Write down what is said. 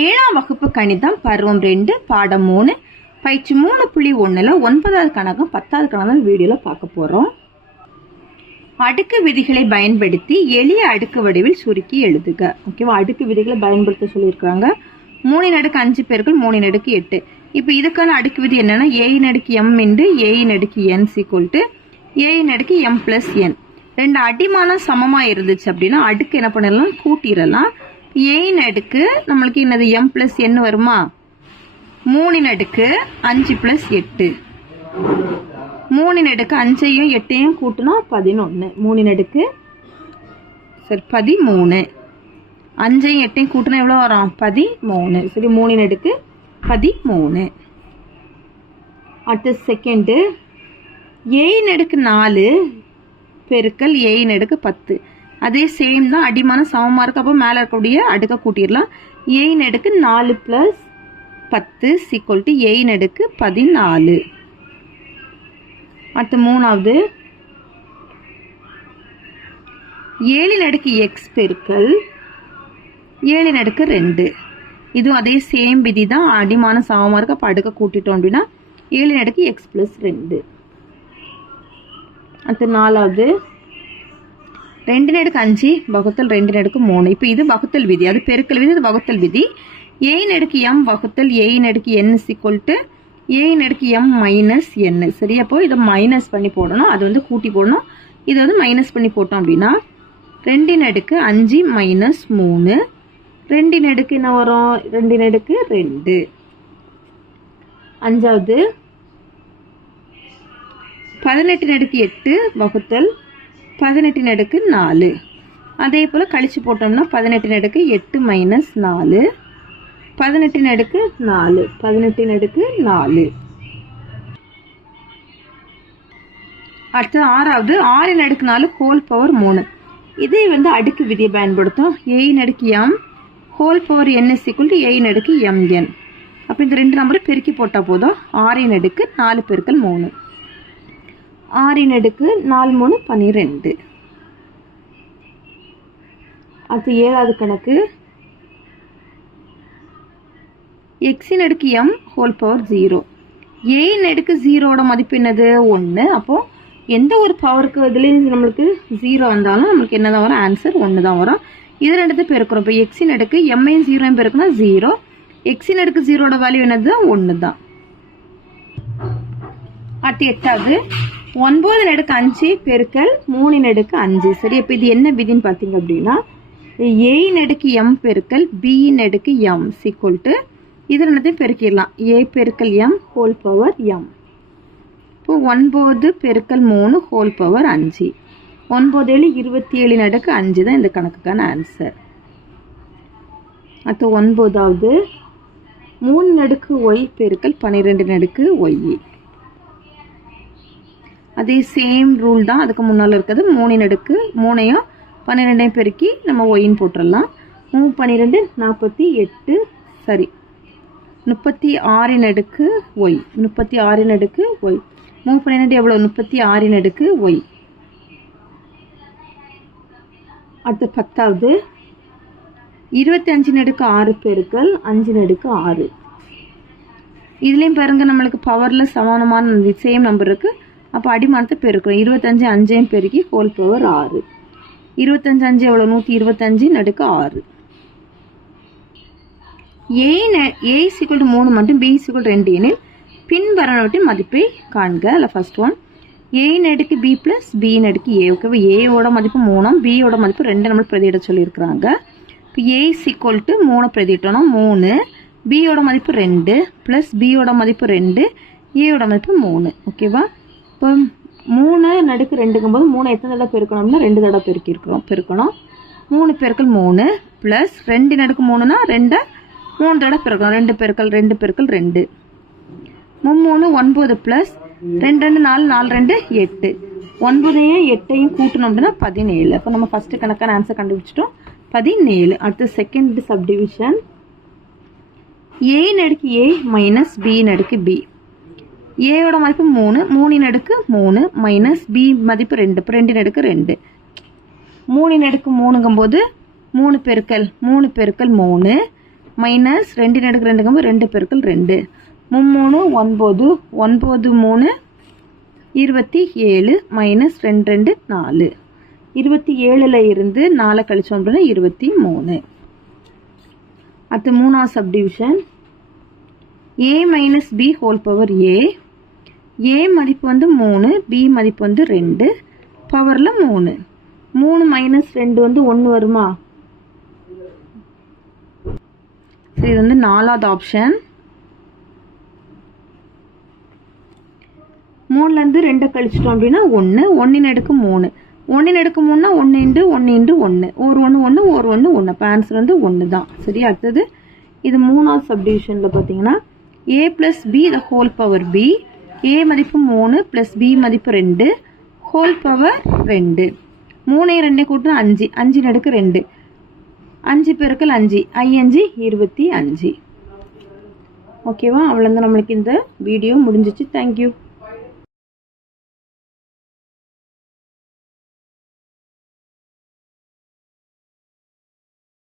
ஏழாம் வகுப்பு கணிதம் பருவம் ரெண்டு பாடம் மூணு. பயிற்சி மூணு புள்ளி ஒன்றில் ஒன்பதாவது கணக்கும் பத்தாவது கணக்கும் வீடியோவில் பார்க்க போகிறோம் அடுக்கு விதிகளை பயன்படுத்தி எளிய அடுக்கு வடிவில் சுருக்கி எழுதுக. ஓகேவா அடுக்கு விதிகளை பயன்படுத்த சொல்லியிருக்காங்க. மூணின் அடுக்கு அஞ்சு பேர்கள் மூணின் அடுக்கு எட்டு. இப்போ இதுக்கான அடுக்கு விதி என்னென்னா ஏயின் அடுக்கு எம் இன்டு ஏயின் அடுக்கு என் சீக்குவல் டு ஏயின் அடுக்கு எம் பிளஸ் என் ரெண்டு அடிமானம் சமமாக இருந்துச்சு அப்படின்னா அடுக்கு என்ன பண்ணிடலாம்? கூட்டிடலாம். ஏயின் அடுக்கு நம்மளுக்கு என்னது? எம் பிளஸ் என் வருமா? மூணின் அடுக்கு அஞ்சு பிளஸ் எட்டு. மூணின் அடுக்கு அஞ்சையும் எட்டையும் கூட்டினா பதினொன்று மூணின் அடுக்கு சரி பதிமூணு. அஞ்சையும் எட்டையும் கூட்டினா எவ்வளோ வரும்? பதிமூணு. சரி மூணின் அடுக்கு பதிமூணு. அடுத்த செகண்டு ஏயின் அடுக்கு நாலு பெருக்கல் ஏயின் அடுக்கு பத்து. அதே சேம் தான் அடிமான சமமாக இருக்கு. அப்போ மேலே இருக்கக்கூடிய அடுக்க கூட்டிடலாம். ஏயின் அடுக்கு நாலு ப்ளஸ் பத்து சீக்குவல் டு ஏயின் அடுக்கு பதினாலு. அடுத்து மூணாவது. ஏழின் அடுக்கு எக்ஸ் பெருக்கல் ஏழின் அடுக்கு ரெண்டு. இதுவும் அதே சேம் விதி தான். அடிமான சமமாக இருக்க. அப்போ அடுக்க கூட்டிட்டோம் அப்படின்னா ஏழின் அடுக்கு எக்ஸ் ப்ளஸ் ரெண்டு. அடுத்து நாலாவது. ரெண்டு நடுக்கு அஞ்சு வகுத்தல் ரெண்டு நடுக்கு மூணு. இப்போ இது வகுத்தல் விதி. அது பெருக்கல் விதி இது வகுத்தல் விதி. ஏயின் அடுக்கு எம் வகுத்தல் ஏயின் நடுக்கு என் சிக்வல் டு ஏயின் அடுக்கு எம் மைனஸ் என் சரி அப்போ இதை மைனஸ் பண்ணி போடணும். அது வந்து கூட்டி போடணும். இதை வந்து மைனஸ் பண்ணி போட்டோம் அப்படின்னா ரெண்டின் அடுக்கு அஞ்சு மைனஸ் மூணு. ரெண்டின் அடுக்கு என்ன வரும்? ரெண்டின் அடுக்கு ரெண்டு. அஞ்சாவது பதினெட்டின் அடுக்கு எட்டு வகுத்தல் பதினெட்டின் அடுக்கு நாலு. அதே போல் கழிச்சு போட்டோம்னா பதினெட்டின் அடுக்கு எட்டு மைனஸ் நாலு. பதினெட்டின் அடுக்கு நாலு. பதினெட்டின் அடுக்கு நாலு. அடுத்து ஆறாவது ஆறின் அடுக்கு நாலு ஹோல் பவர் மூணு. இதே வந்து அடுக்கு விதியை பயன்படுத்தும் ஏயின் அடுக்கு M whole power N is equal to ஏயின் அடுக்கு எம்என் அப்போ இந்த ரெண்டு நம்பரும் பெருக்கி போட்டால் போதும். ஆறின் அடுக்கு நாலு பெருக்கள் மூணு. ஆறின் அடுக்கு நாலு மூணு பன்னிரெண்டு அடுத்து ஏழாவது கணக்கு. எக்ஸின் அடுக்கு எம் ஹோல் பவர் ஜீரோ ஏயின் அடுக்கு ஜீரோட மதிப்பு என்னது? ஒன்று அப்போது எந்த ஒரு பவருக்கு இதுலேயும் நம்மளுக்கு ஜீரோ வந்தாலும் நம்மளுக்கு என்ன தான் வரும்? ஆன்சர் ஒன்று தான் வரும். இது ரெண்டுத்தை பெருக்கிறோம் இப்போ எக்ஸின் அடுக்கு எம்ஐயும் ஜீரோயும் பெருக்குனா ஜீரோ எக்ஸின் அடுக்கு ஜீரோட வேல்யூ என்னது? ஒன்று தான் அடுத்து எட்டாவது. ஒன்பது நடுக்கு அஞ்சு பெருக்கல் மூணு நடுக்கு அஞ்சு. சரி இப்போ இது என்ன விதின்னு பார்த்தீங்க அப்படின்னா ஏ நடுக்கு எம் பெருக்கல் பி நடுக்கு எம் சீக்குவல் டு இது ரெண்டுத்தையும் பெருக்கிடலாம். ஏ பெருக்கல் எம் ஹோல் பவர் எம் இப்போ ஒன்பது பெருக்கல் மூணு ஹோல் பவர் அஞ்சு. ஒன்பது ஏழு இருபத்தி ஏழு நடுக்கு அஞ்சு தான் இந்த கணக்குக்கான ஆன்சர் அடுத்து ஒன்பதாவது மூணு நடுக்கு ஒய் பெருக்கல் பன்னிரெண்டு நடுக்கு ஒய் அதே சேம் ரூல் தான் அதுக்கு முன்னால் இருக்கிறது. மூணின் அடுக்கு மூணையும் பன்னிரெண்டையும் பெருக்கி நம்ம ஒயின்னு போட்டுடலாம். மூணு பன்னிரெண்டு நாற்பத்தி எட்டு சரி. முப்பத்தி ஆறின் அடுக்கு ஒய் முப்பத்தி ஆறின் அடுக்கு ஒய் மூணு பன்னிரெண்டு எவ்வளோ முப்பத்தி ஆறின் அடுக்கு ஒய் அடுத்து பத்தாவது. இருபத்தி அஞ்சு நடுக்கு ஆறு பெருக்கல் அஞ்சு நடுக்கு ஆறு. இதுலேயும் பாருங்கள் நம்மளுக்கு பவரில் சமானமான சேம் நம்பர் இருக்குது அப்போ அடிமானத்தை பெருக்கிறோம் இருபத்தஞ்சு அஞ்சையும் பெருக்கி ஹோல் பவர் ஆறு. இருபத்தஞ்சு அஞ்சு எவ்வளோ நூற்றி இருபத்தஞ்சு நடுக்கு ஆறு. ஏ ஏ சிக்கல் மூணு மட்டும் பி சிக்கல் ரெண்டு எனில் பின்வரவற்றின் மதிப்பை காண்க. அதில் ஃபஸ்ட் ஒன் ஏன் எடுக்கு பி ப்ளஸ் பின்னு எடுக்கு ஏ ஓகேவா ஏயோட மதிப்பு மூணும் பியோட மதிப்பு ரெண்டு நம்ம பிரதியிட சொல்லியிருக்கிறாங்க. இப்போ ஏ சிக்வல் டு மூணு பிரதியிட்டோம்னா மூணு பியோட மதிப்பு ரெண்டு ப்ளஸ் பியோட மதிப்பு ரெண்டு ஏயோட மதிப்பு மூணு. ஓகேவா? இப்போ மூணு நடுக்கு ரெண்டுக்கும் போது மூணு எத்தனை தடவை பெருக்கணும்னா ரெண்டு தடவை பெருக்கிருக்கிறோம் பெருக்கணும். மூணு பெருக்கல் மூணு ப்ளஸ் ரெண்டு நடுக்கு மூணுனா ரெண்டை மூணு தடவை பெருக்கணும். ரெண்டு பெருக்கல் ரெண்டு பெருக்கல் ரெண்டு. மூணு ஒன்பது ப்ளஸ் ரெண்டு ரெண்டு நாலு நாலு ரெண்டு எட்டு. ஒன்பதையும் எட்டையும் கூட்டணும் அப்படின்னா பதினேழு. அப்போ நம்ம ஃபஸ்ட்டு கணக்கான ஆன்சர் கண்டுபிடிச்சிட்டோம். பதினேழு. அடுத்து செகண்ட் சப்டிவிஷன் ஏ நடுக்கு ஏ மைனஸ் பி நடுக்கு பி ஏயோட மதிப்பு மூணு மூணின் அடுக்கு மூணு மைனஸ் பி மதிப்பு ரெண்டு இப்போ ரெண்டின் அடுக்கு ரெண்டு. மூணின் அடுக்கு மூணுங்கும்போது மூணு பெருக்கல் மூணு பெருக்கல் மூணு மைனஸ் ரெண்டு நடுக்கு ரெண்டுங்கும்போது ரெண்டு பெருக்கள் ரெண்டு. மும்மூணு ஒன்பது ஒன்பது மூணு இருபத்தி ஏழு மைனஸ் ரெண்டு ரெண்டு நாலு. இருபத்தி ஏழில் இருந்து நாலை கழிச்சோம் அப்படின்னா இருபத்தி மூணு. அடுத்து மூணாவது subdivision A minus B whole power A A மதிப்பு வந்து மூணு பி மதிப்பு வந்து ரெண்டு பவரில் மூணு. மூணு மைனஸ் ரெண்டு வந்து ஒன்று வருமா? சரி இது வந்து நாலாவது ஆப்ஷன் மூணுலேருந்து ரெண்டை கழிச்சிட்டோம் அப்படின்னா ஒன்று ஒன்றின் அடுக்கு மூணு. ஒன்றின் அடுக்கு மூணுனா ஒன்று இண்டு ஒன்று இண்டு ஒன்று ஒரு ஒன்று ஒன்று ஒரு ஒன்று ஒன்று இப்போ ஆன்சர் வந்து ஒன்று தான் சரி அடுத்தது இது மூணாவது சப்டிவிஷனில் பார்த்தீங்கன்னா A plus B the whole power B A மதிப்பு மூணு ப்ளஸ் பி மதிப்பு ரெண்டு. ஹோல் பவர் ரெண்டு. மூணு ரெண்டே கூட்டினா அஞ்சு. அஞ்சு நடுக்கு ரெண்டு. அஞ்சு பெருக்கல் அஞ்சு. ஐயஞ்சு இருபத்தி அஞ்சு. ஓகேவா அவ்வளோதான் நம்மளுக்கு இந்த வீடியோ முடிஞ்சிச்சு. தேங்க்யூ